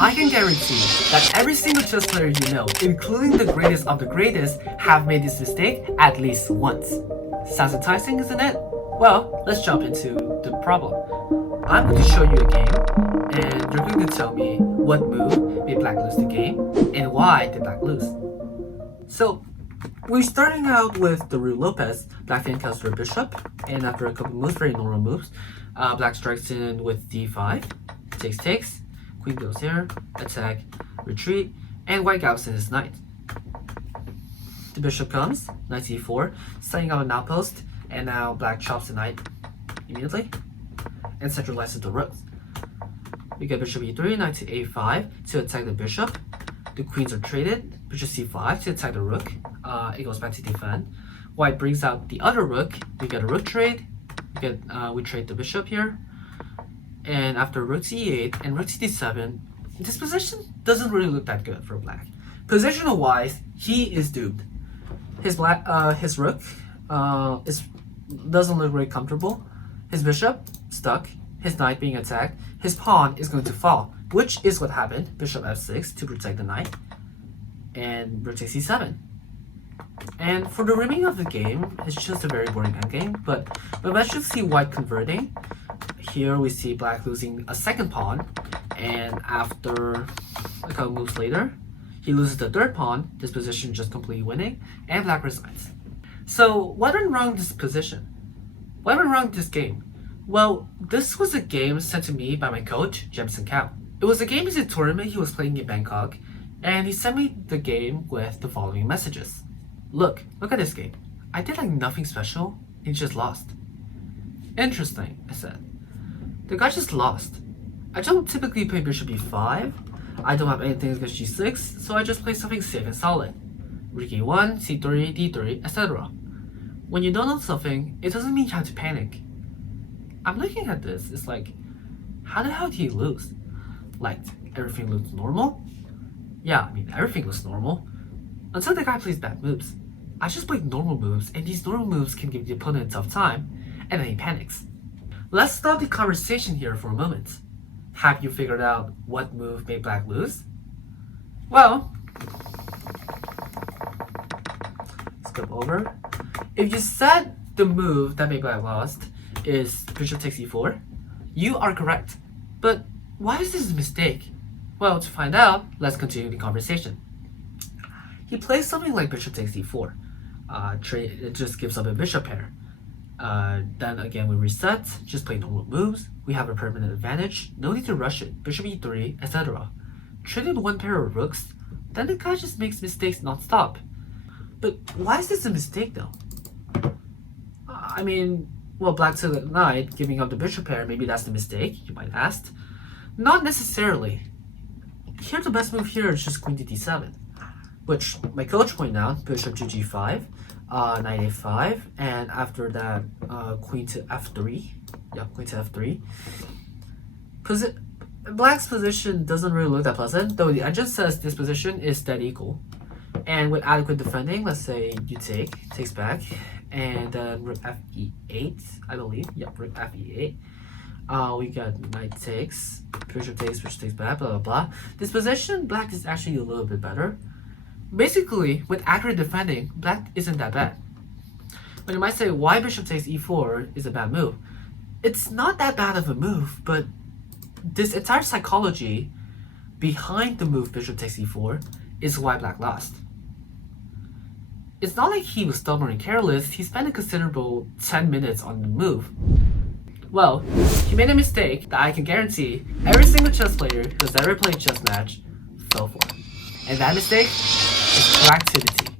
I can guarantee that every single chess player you know, including the greatest of the greatest, have made this mistake at least once. Sounds enticing, isn't it? Well, let's jump into the problem. I'm going to show you a game, and you're going to tell me what move made black lose the game, and why did black lose. So, we're starting out with the rook Lopez. Black then comes to a bishop, and after a couple moves, very normal moves, black strikes in with d5, takes, queen goes there, attack, retreat, and white gallops in his knight. The bishop comes, knight c4, setting out an outpost, and now black chops the knight immediately, and centralizes the rooks. We get bishop e3, knight to a5 to attack the bishop. The queens are traded, bishop c5 to attack the rook. It goes back to defend. White brings out the other rook. We get a rook trade. We trade the bishop here. And after rook c8 and rook d7, this position doesn't really look that good for black. Positional wise, he is doomed. His rook doesn't look very comfortable. His bishop stuck. His knight being attacked. His pawn is going to fall, which is what happened. Bishop f6 to protect the knight, and rook takes c7. And for the remaining of the game, it's just a very boring endgame. But let's just see white converting. Here we see black losing a second pawn, and after a couple moves later, he loses the third pawn. This position just completely winning, and black resigns. So what went wrong with this position? What went wrong with this game? Well, this was a game sent to me by my coach, JulienSong. It was a game in a tournament he was playing in Bangkok, and he sent me the game with the following messages. Look at this game. I did like nothing special, and he just lost. Interesting, I said. The guy just lost. I don't typically play bishop e5. I don't have anything against g6, so I just play something safe and solid. Rook e1, c3, d3, etc. When you don't know something, it doesn't mean you have to panic. I'm looking at this, it's like, how the hell did he lose? Like, everything looks normal? Yeah, I mean, everything looks normal. Until the guy plays bad moves. I just play normal moves, and these normal moves can give the opponent a tough time, and then he panics. Let's stop the conversation here for a moment. Have you figured out what move made black lose? Well, skip over. If you said the move that made black lost is bishop takes e4, you are correct. But why is this a mistake? Well, to find out, let's continue the conversation. He plays something like bishop takes e4. It just gives up a bishop pair. Then again we reset, just play normal moves. We have a permanent advantage, no need to rush it, bishop e3, etc. Traded one pair of rooks, then the guy just makes mistakes non-stop. But why is this a mistake though? I mean, well, black took the knight, giving up the bishop pair, maybe that's the mistake, you might ask. Not necessarily. Here the best move here is just queen to d7, which my coach pointed out, bishop to g5, knight a5, and after that, queen to f3. Yeah, queen to f3. Black's position doesn't really look that pleasant, though the engine says this position is dead equal. And with adequate defending, let's say you takes back, and then rook fe8, I believe. Yep, rook fe8. We got knight takes, bishop takes back, blah blah blah. This position, black is actually a little bit better. Basically, with accurate defending, black isn't that bad. But you might say, why bishop takes e4 is a bad move? It's not that bad of a move, but this entire psychology behind the move bishop takes e4 is why black lost. It's not like he was stubborn and careless, he spent a considerable 10 minutes on the move. Well, he made a mistake that I can guarantee every single chess player who's ever played a chess match fell for. And that mistake is proactivity.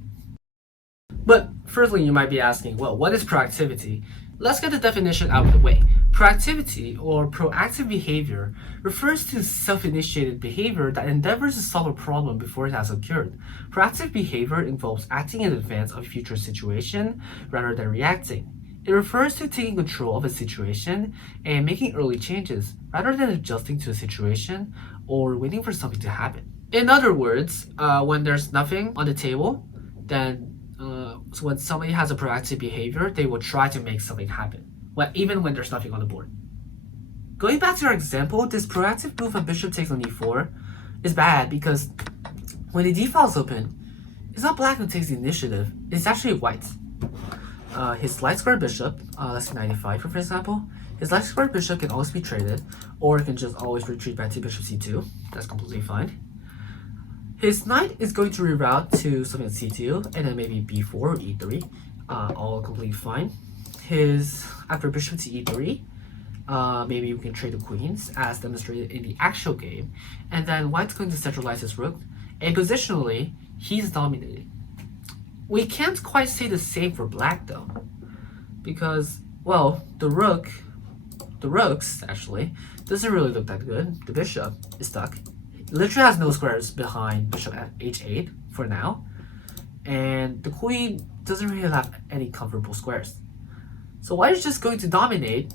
But firstly, you might be asking, well, what is proactivity? Let's get the definition out of the way. Proactivity, or proactive behavior, refers to self-initiated behavior that endeavors to solve a problem before it has occurred. Proactive behavior involves acting in advance of a future situation rather than reacting. It refers to taking control of a situation and making early changes rather than adjusting to a situation or waiting for something to happen. In other words, when there's nothing on the table, then so when somebody has a proactive behavior, they will try to make something happen, even when there's nothing on the board. Going back to our example, this proactive move on bishop takes on e4 is bad because when the d-file is open, it's not black who takes the initiative, it's actually white. His light square bishop, let's say 95 for example, his light square bishop can always be traded, or it can just always retreat back to bishop c2, that's completely fine. His knight is going to reroute to something like c2, and then maybe b4 or e3, all completely fine. After bishop to e3, maybe we can trade the queens as demonstrated in the actual game, and then white's going to centralize his rook, and positionally, he's dominating. We can't quite say the same for black though, because, well, the rooks actually, doesn't really look that good. The bishop is stuck. It literally has no squares behind bishop at h8 for now, and the queen doesn't really have any comfortable squares. So white is just going to dominate,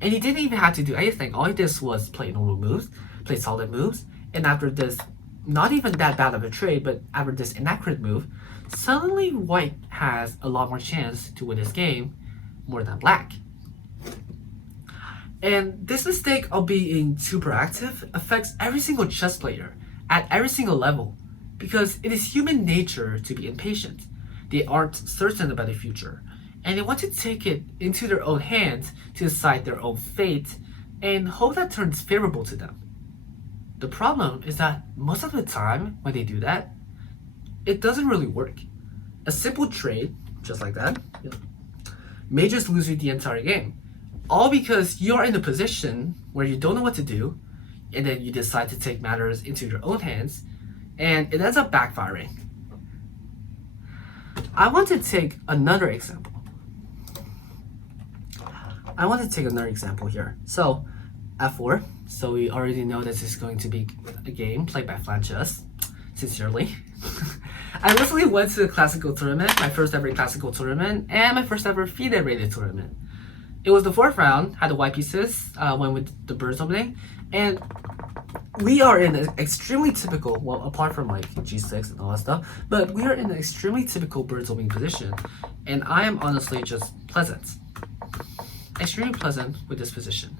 and he didn't even have to do anything. All he did was play normal moves, play solid moves, and after this, not even that bad of a trade, but after this inaccurate move, suddenly white has a lot more chance to win this game more than black. And this mistake of being too proactive affects every single chess player at every single level, because it is human nature to be impatient. They aren't certain about the future, and they want to take it into their own hands to decide their own fate and hope that turns favorable to them. The problem is that most of the time when they do that, it doesn't really work. A simple trade, just like that, may just lose you the entire game. All because you're in a position where you don't know what to do, and then you decide to take matters into your own hands, and it ends up backfiring. I want to take another example. Here. So, f4. So we already know this is going to be a game played by flan chess. Sincerely. I recently went to a classical tournament, my first ever classical tournament, and my first ever FIDE rated tournament. It was the 4th round, had the white pieces, went with the birds opening, and we are in an extremely typical, well, apart from like g6 and all that stuff, but we are in an extremely typical birds opening position, and I am honestly just pleasant. Extremely pleasant with this position.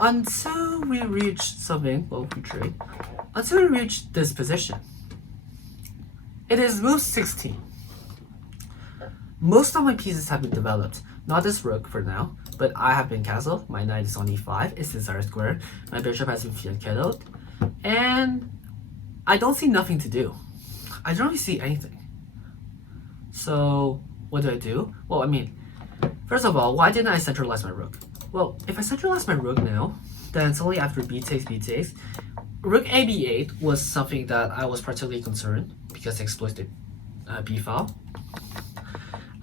Until we reach something, well, we trade, until we reach this position. It is move 16. Most of my pieces have been developed, not this rook for now, but I have been castled, my knight is on e5, it's desired square, my bishop has been fianchettoed, and I don't see nothing to do. I don't really see anything. So, what do? Well, I mean, first of all, why didn't I centralize my rook? Well, if I centralize my rook now, then it's only after b takes, rook a b8 was something that I was particularly concerned because it exploits the b file.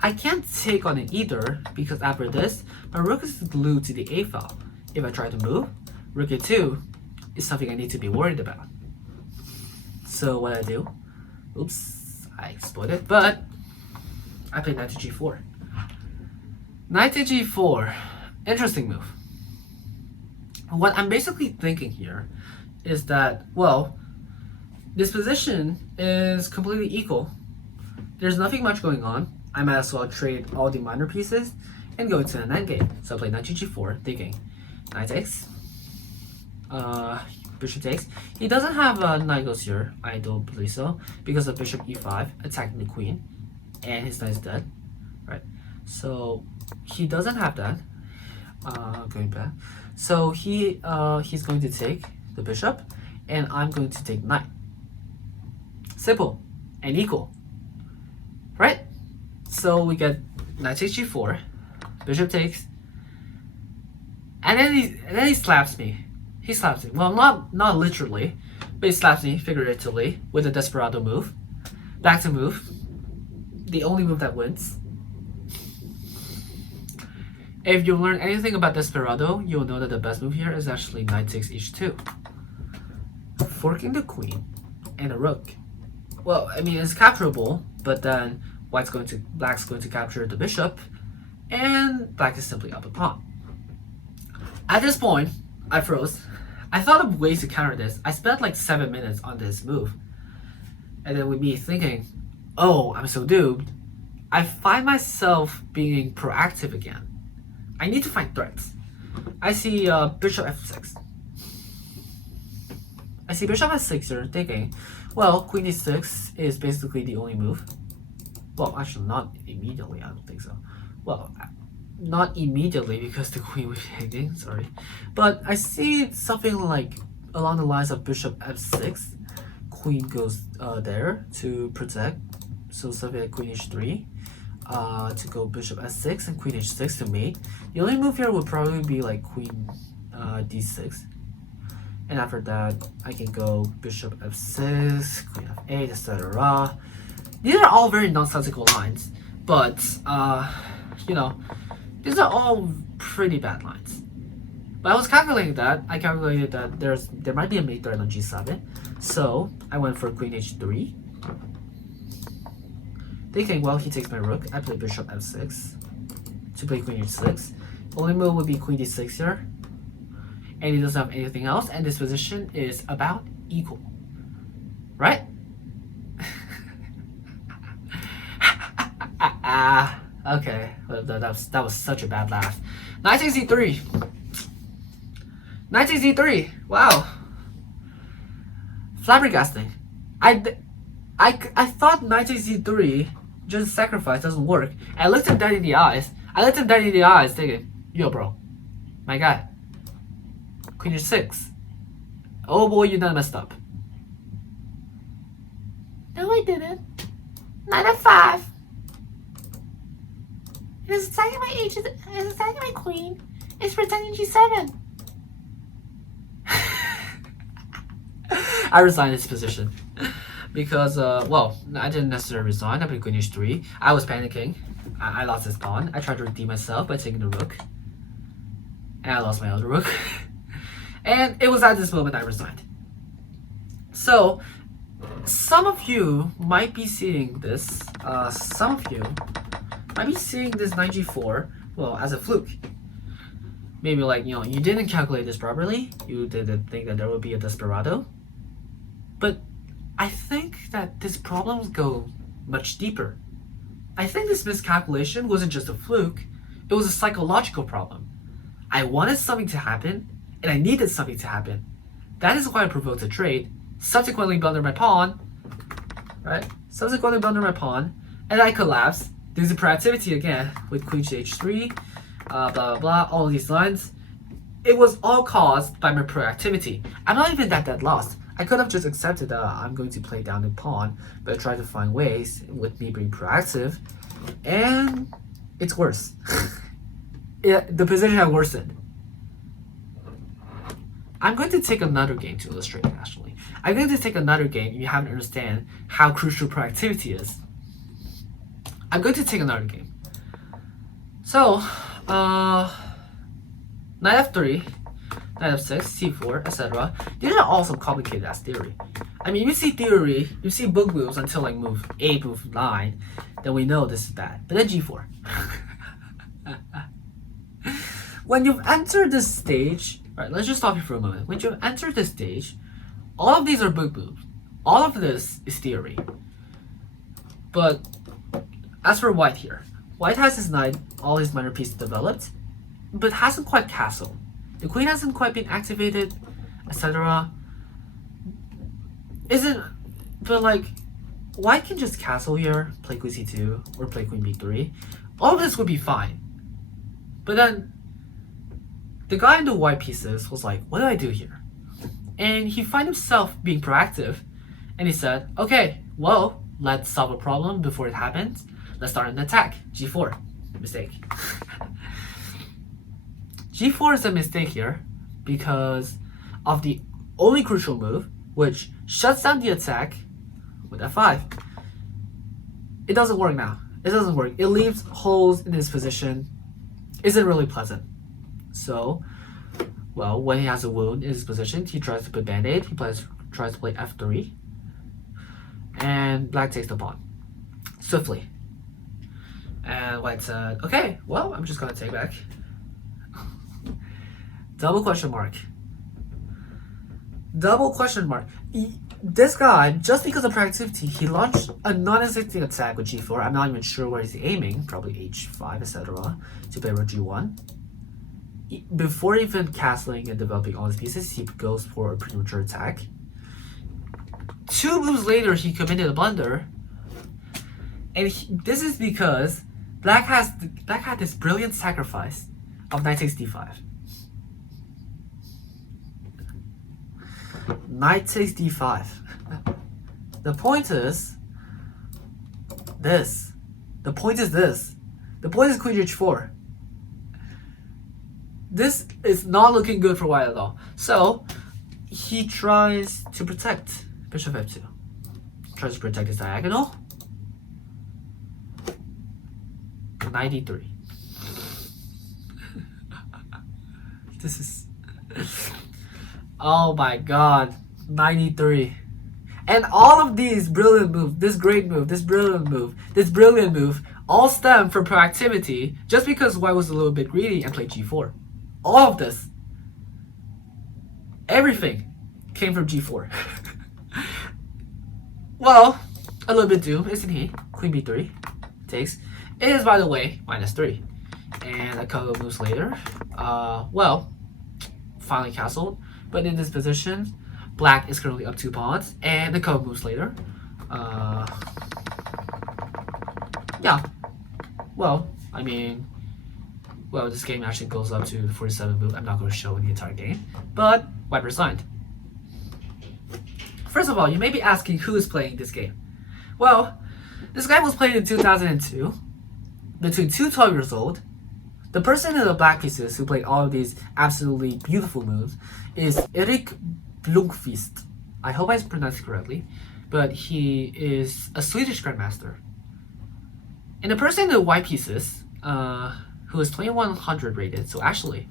I can't take on it either because after this, my rook is glued to the a file. If I try to move, rook a2 is something I need to be worried about. So what I do, oops, I exploited, but I play knight to g4. Knight to g4, interesting move. What I'm basically thinking here is that, well, this position is completely equal. There's nothing much going on. I might as well trade all the minor pieces and go into an endgame. So I play knight to g4, thinking knight takes, bishop takes. He doesn't have a knight goes here, I don't believe so, because of bishop e5 attacking the queen, and his knight is dead, right? So he doesn't have that. Going back. So he's going to take the bishop, and I'm going to take knight. Simple and equal, right? So we get knight takes g4, bishop takes, and then he slaps me. He slaps me. Well, not literally, but he slaps me figuratively with a desperado move. Back to move. The only move that wins. If you learn anything about desperado, you'll know that the best move here is actually knight takes h2. Forking the queen and a rook. Well, I mean, it's capturable, but then black's going to capture the bishop, and black is simply up a pawn. At this point, I froze. I thought of ways to counter this. I spent like 7 minutes on this move. And then with me thinking, oh, I'm so doomed, I find myself being proactive again. I need to find threats. I see bishop f6. I see bishop f6 here, thinking, well, queen e6 is basically the only move. Well, actually, not immediately, I don't think so. Well, not immediately because the queen was hanging, sorry. But I see something like along the lines of bishop f6, queen goes there to protect. So something like queen h3, to go bishop s6 and queen h6 to mate. The only move here would probably be like queen d6. And after that, I can go bishop f6, queen f8, etc. These are all very nonsensical lines, but you know, these are all pretty bad lines. But I was calculating that. I calculated that there might be a mate threat on g7, so I went for queen h3. Thinking, well, he takes my rook. I play bishop f6 to play queen h6. Only move would be queen d6 here, and he doesn't have anything else, and this position is about equal, right? Okay, that was such a bad laugh. Knight takes e3. Knight takes e3. Wow. Flabbergasting. I thought knight takes e3, just sacrifice, doesn't work. I looked him dead in the eyes. Thinking, yo, bro, my guy. Queen h6. Oh boy, you done messed up. No, I didn't. Knight f5. It's attacking my h. It's attacking my queen. It's protecting g7. I resigned this position because, well, I didn't necessarily resign. I played queen h3. I was panicking. I lost this pawn. I tried to redeem myself by taking the rook, and I lost my other rook. And it was at this moment I resigned. So, some of you might be seeing this. Some of you might be seeing this knight g4, well, as a fluke. Maybe like, you know, you didn't calculate this properly. You didn't think that there would be a desperado. But I think that these problems go much deeper. I think this miscalculation wasn't just a fluke. It was a psychological problem. I wanted something to happen, and I needed something to happen. That is why I provoked a trade, subsequently blundered my pawn, right? And I collapsed. There's a proactivity again with queen to h3, blah blah blah, all of these lines. It was all caused by my proactivity. I'm not even that lost. I could have just accepted that I'm going to play down the pawn, but I tried to find ways with me being proactive, and it's worse. The position had worsened. I'm going to take another game to illustrate it, actually. I'm going to take another game if you haven't understand how crucial proactivity is. I'm going to take another game. So, knight f3, knight f6, c4, etc. These are all some complicated ass theory. I mean, you see theory, you see book moves until like move 8, move 9, then we know this is bad. But then g4. When you've entered this stage, right, let's just stop here for a moment. When you've entered this stage, all of these are book moves. All of this is theory. But as for white here, white has his knight, all his minor pieces developed, but hasn't quite castled. The queen hasn't quite been activated, etc. But like, white can just castle here, play queen c2, or play queen b3. All of this would be fine. But then, the guy in the white pieces was like, what do I do here? And he found himself being proactive, and he said, okay, well, let's solve a problem before it happens. Let's start an attack. g4. Mistake. g4 is a mistake here because of the only crucial move, which shuts down the attack with f5. It doesn't work now. It doesn't work. It leaves holes in his position. Isn't really pleasant. So, well, when he has a wound in his position, he tries to put band-aid. He tries to play f3. And black takes the pawn. Swiftly. And white said, okay, well, I'm just gonna take back. Double question mark. This guy, just because of proactivity, he launched a non-existing attack with g4. I'm not even sure where he's aiming, probably h5, etc. to play rook g1. Before even castling and developing all his pieces, he goes for a premature attack. 2 moves later, he committed a blunder, and this is because Black had this brilliant sacrifice of knight takes d5. Knight takes d5. The point is this. The point is this. The point is queen h4. This is not looking good for white at all. So he tries to protect bishop f2. Tries to protect his diagonal. Knight d3. This is oh my god. Knight d3. And all of these brilliant moves, this great move, this brilliant move, this brilliant move, all stem from proactivity just because white was a little bit greedy and played g4. All of this, everything came from g4. Well, a little bit doomed, isn't he? Queen b3 takes. It is, by the way, -3. And a couple of moves later, well, finally castled. But in this position, Black is currently up 2 pawns. And a couple moves later, yeah. Well, I mean, well, this game actually goes up to the 47 move. I'm not going to show the entire game, but white resigned. First of all, you may be asking who is playing this game. Well, this game was played in 2002 between 2 12 years old. The person in the black pieces who played all of these absolutely beautiful moves is Erik Blomqvist. I hope I pronounced it correctly, but he is a Swedish grandmaster. And the person in the white pieces, who is 2100 rated, so actually,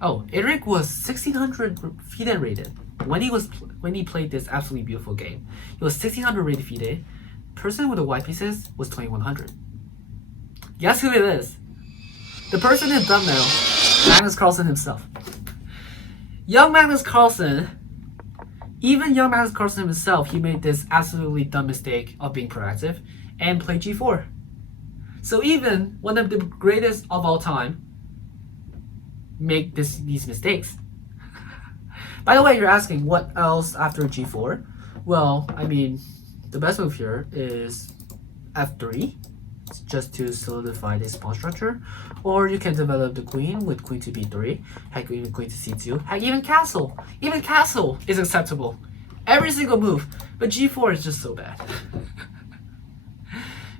oh, Erik was 1600 FIDE rated when he played this absolutely beautiful game. He was 1600 rated FIDE. Person with the white pieces was 2100. Guess who it is? The person in the thumbnail, Magnus Carlsen himself. Young Magnus Carlsen, even young Magnus Carlsen himself, he made this absolutely dumb mistake of being proactive and played g4. So even one of the greatest of all time make these mistakes. By the way, you're asking what else after g4? Well, I mean, the best move here is f3, just to solidify this pawn structure. Or you can develop the queen with queen to b3, heck, even queen to c2, heck, even castle. Even castle is acceptable. Every single move. But g4 is just so bad.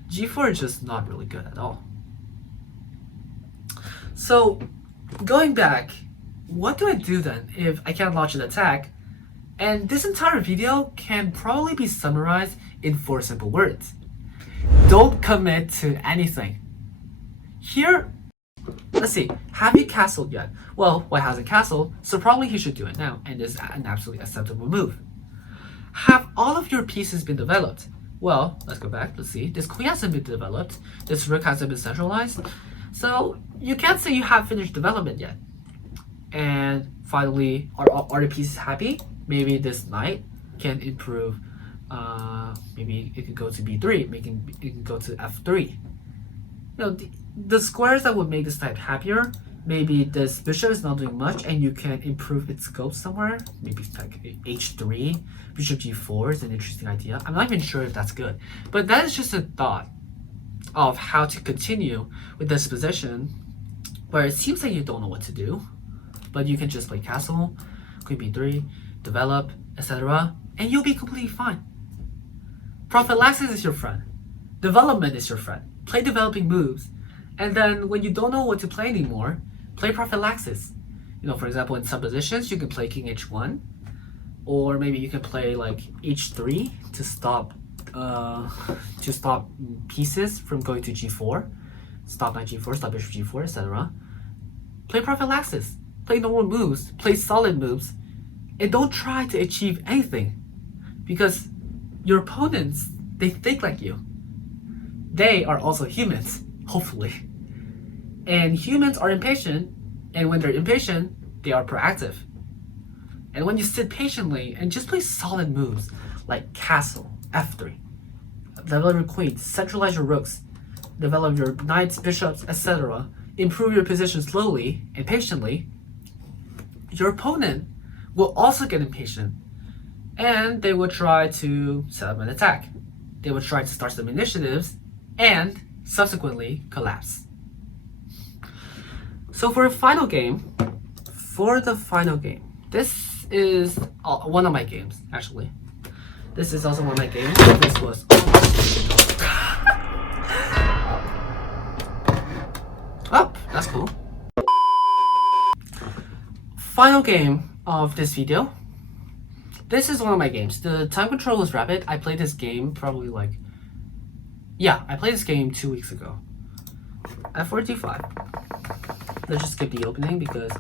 g4 is just not really good at all. So, going back, what do I do then if I can't launch an attack? And this entire video can probably be summarized in 4 simple words. Don't commit to anything. Here, let's see, have you castled yet? Well, white hasn't castled, so probably he should do it now, and this is an absolutely acceptable move. Have all of your pieces been developed? Well, let's go back, let's see. This queen hasn't been developed, this rook hasn't been centralized, so you can't say you have finished development yet. And finally, are the pieces happy? Maybe this knight can improve. Maybe it could go to b3, it can go to f3. You know, the squares that would make this type happier, maybe this bishop is not doing much and you can improve its scope somewhere. Maybe it's like h3, bishop g4 is an interesting idea. I'm not even sure if that's good, but that is just a thought of how to continue with this position where it seems like you don't know what to do, but you can just play castle, queen b3, develop, etc., and you'll be completely fine. Prophylaxis is your friend. Development is your friend. Play developing moves. And then when you don't know what to play anymore, play prophylaxis. You know, for example, in some positions, you can play king h1. Or maybe you can play like h3 to stop pieces from going to g4. Stop knight g4, stop bishop g4, etc. Play prophylaxis. Play normal moves. Play solid moves. And don't try to achieve anything. Because your opponents, they think like you. They are also humans, hopefully. And humans are impatient, and when they're impatient, they are proactive. And when you sit patiently and just play solid moves, like castle, f3, develop your queens, centralize your rooks, develop your knights, bishops, etc., improve your position slowly and patiently, your opponent will also get impatient. and they would try to set up an attack. They would try to start some initiatives and subsequently collapse. So for the final game, this is one of my games, actually. This is also one of my games. This was... Oh, that's cool. Final game of this video. This is one of my games. The time control is rapid. I played this game probably like... Yeah, I played this game 2 weeks ago. F4 D5. Let's just skip the opening because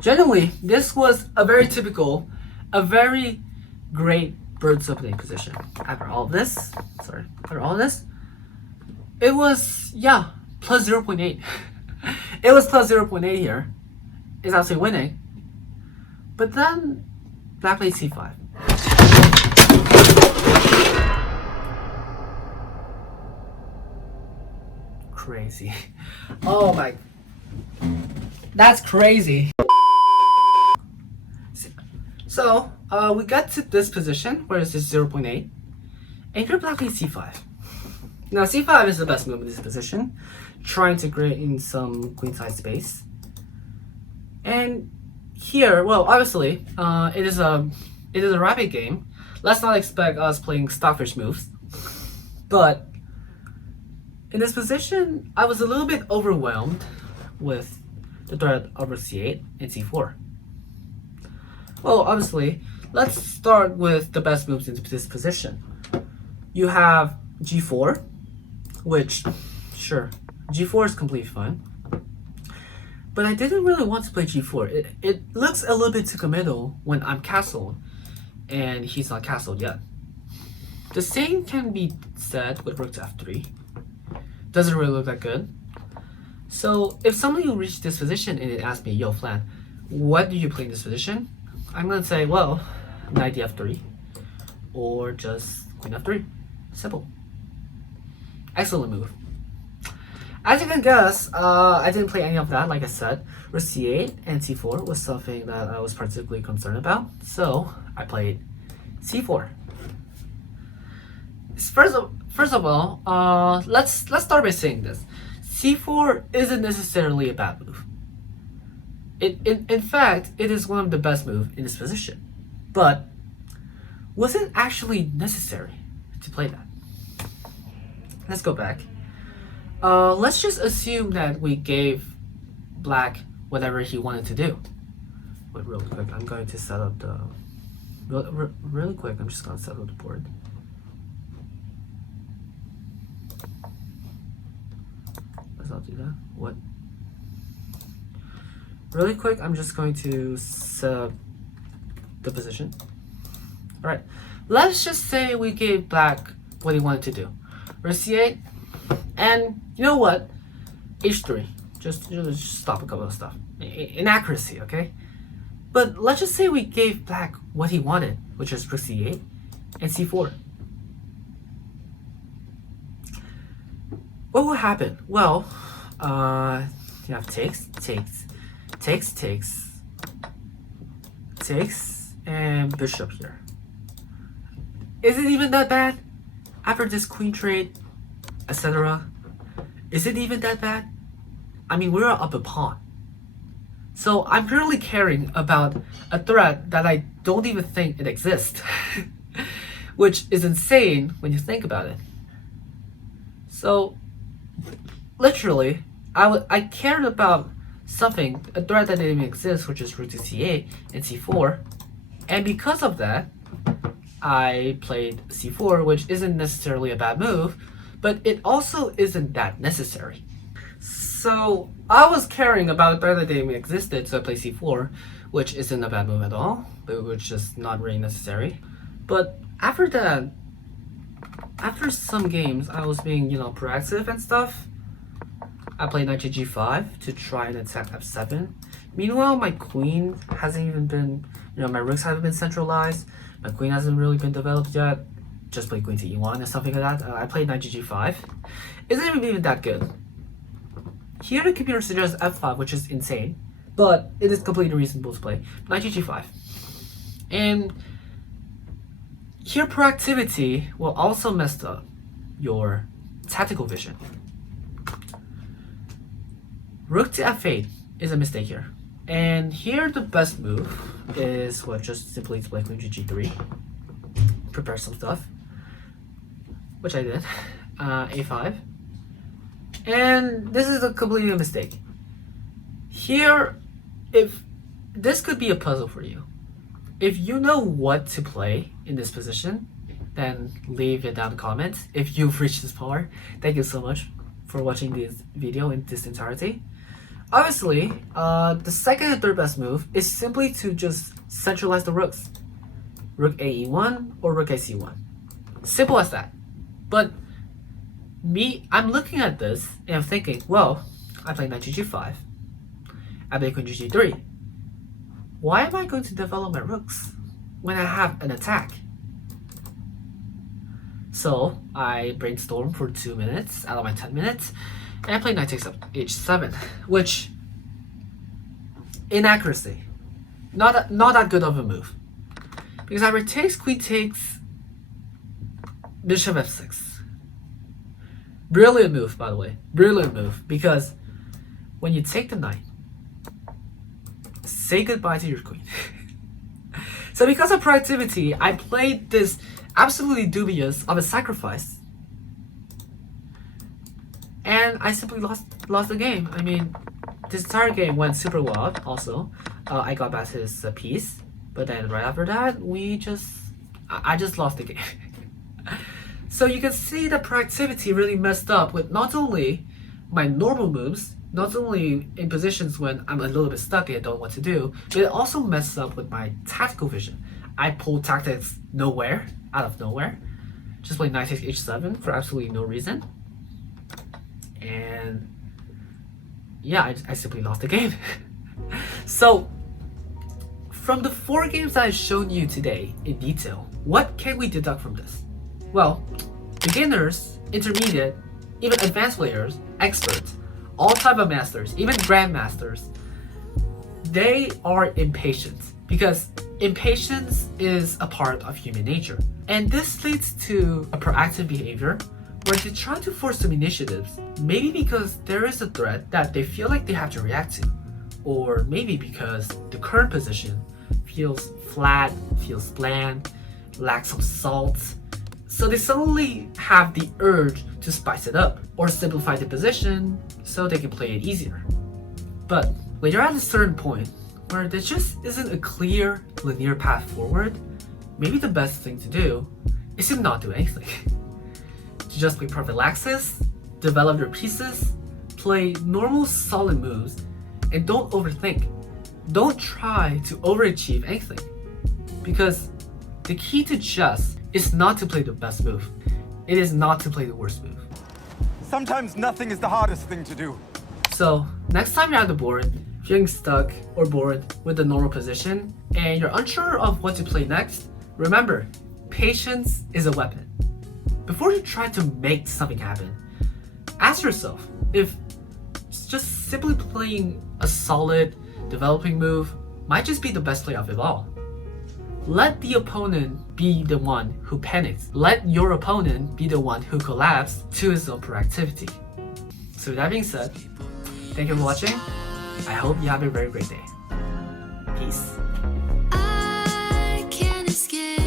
generally this was a very typical, a very great bird's opening position. After all of this, it was, yeah, plus 0.8. It was plus 0.8 here. It's actually winning. But then black played C5. Crazy. Oh my. That's crazy. So, we got to this position where it's just 0.8. And here black plays C5. Now C5 is the best move in this position, trying to create in some queenside space. And here, well, obviously, it is a rapid game. Let's not expect us playing stockfish moves. But in this position, I was a little bit overwhelmed with the threat over C8 and C4. Well, obviously, let's start with the best moves in this position. You have G4, which, sure, G4 is completely fine. But I didn't really want to play G4. It looks a little bit too committal when I'm castled, and he's not castled yet. The same can be said with rook to F3. Doesn't really look that good. So if somebody will reach this position and it asks me, yo Flan, what do you play in this position? I'm gonna say, well, knight F3 or just queen F3. Simple. Excellent move. As you can guess, I didn't play any of that. Like I said, rook C8 and C4 was something that I was particularly concerned about. So I played C4. First of all, let's start by saying this. C4 isn't necessarily a bad move. In fact, it is one of the best moves in this position. But was it actually necessary to play that? Let's go back. Let's just assume that we gave black whatever he wanted to do. Wait, real quick, I'm going to set up the... Really quick, I'm just going to set up the board. Let's not do that. What? Really quick, I'm just going to set up the position. Alright, let's just say we gave black what he wanted to do. Rook C8, and you know what? H3. Just stop a couple of stuff. Inaccuracy, okay? But let's just say we gave black what he wanted, which is rook C8 and C4. What will happen? Well, you have takes, and bishop here. Is it even that bad? After this queen trade, etc. Is it even that bad? I mean, we're up a pawn. So I'm really caring about a threat that I don't even think it exists. Which is insane when you think about it. So, literally, I cared about something, a threat that didn't even exist, which is rook to C8 and C4. And because of that, I played C4, which isn't necessarily a bad move, but it also isn't that necessary. So I was caring about a threat that didn't even existed, so I played C4, which isn't a bad move at all, but which is not really necessary. But after that, after some games, I was being, proactive and stuff. I played knight to G5 to try and attack F7. Meanwhile, my queen hasn't even been, my rooks haven't been centralized. My queen hasn't really been developed yet. Just play queen to E1 or something like that. I played knight to G5. Isn't even that good. Here the computer suggests F5, which is insane, but it is completely reasonable to play knight to G5. And Here, proactivity will also mess up your tactical vision. Rook to f8 is a mistake here. And here the best move is what, just simply to play queen to g3. Prepare some stuff, which I did. A5. And this is a completely mistake. Here, if this could be a puzzle for you. If you know what to play in this position, then leave it down in the comments. If you've reached this far, thank you so much for watching this video in its entirety. Obviously, the second and third best move is simply to just centralize the rooks. Rook AE1 or Rook AC1. Simple as that. But I'm looking at this and I'm thinking, well, I play knight to g5. I play queen to g3. Why am I going to develop my rooks when I have an attack? So I brainstorm for 2 minutes out of my 10 minutes, and I play knight takes up h7, which inaccuracy, not that good of a move, because I retakes, queen takes, bishop f6. Brilliant move, by the way, brilliant move, because when you take the knight, say goodbye to your queen. So because of proactivity, I played this absolutely dubious of a sacrifice, and I simply lost the game. I mean, this entire game went super well. Also, I got back his piece, but then right after that, I just lost the game. So you can see that proactivity really messed up with not only my normal moves, not only in positions when I'm a little bit stuck and I don't know what to do, but it also messed up with my tactical vision. I pulled tactics out of nowhere. Just played knight takes h7 for absolutely no reason. And yeah, I simply lost the game. So, from the 4 games that I've shown you today in detail, what can we deduct from this? Well, beginners, intermediate, even advanced players, experts, all type of masters, even grandmasters, they are impatient, because impatience is a part of human nature. And this leads to a proactive behavior where they try to force some initiatives, maybe because there is a threat that they feel like they have to react to, or maybe because the current position feels flat, feels bland, lacks some salt. So they suddenly have the urge to spice it up or simplify the position so they can play it easier. But when you're at a certain point where there just isn't a clear linear path forward, maybe the best thing to do is to not do anything. To just play prophylaxis, develop your pieces, play normal solid moves, and don't overthink. Don't try to overachieve anything, because the key to chess is not to play the best move. It is not to play the worst move. Sometimes nothing is the hardest thing to do. So next time you're at the board, feeling stuck or bored with the normal position, and you're unsure of what to play next, remember, patience is a weapon. Before you try to make something happen, ask yourself if just simply playing a solid, developing move might just be the best play of it all. Let the opponent be the one who panics. Let your opponent be the one who collapses to his own proactivity. So with that being said, thank you for watching. I hope you have a very great day. Peace. I can't escape.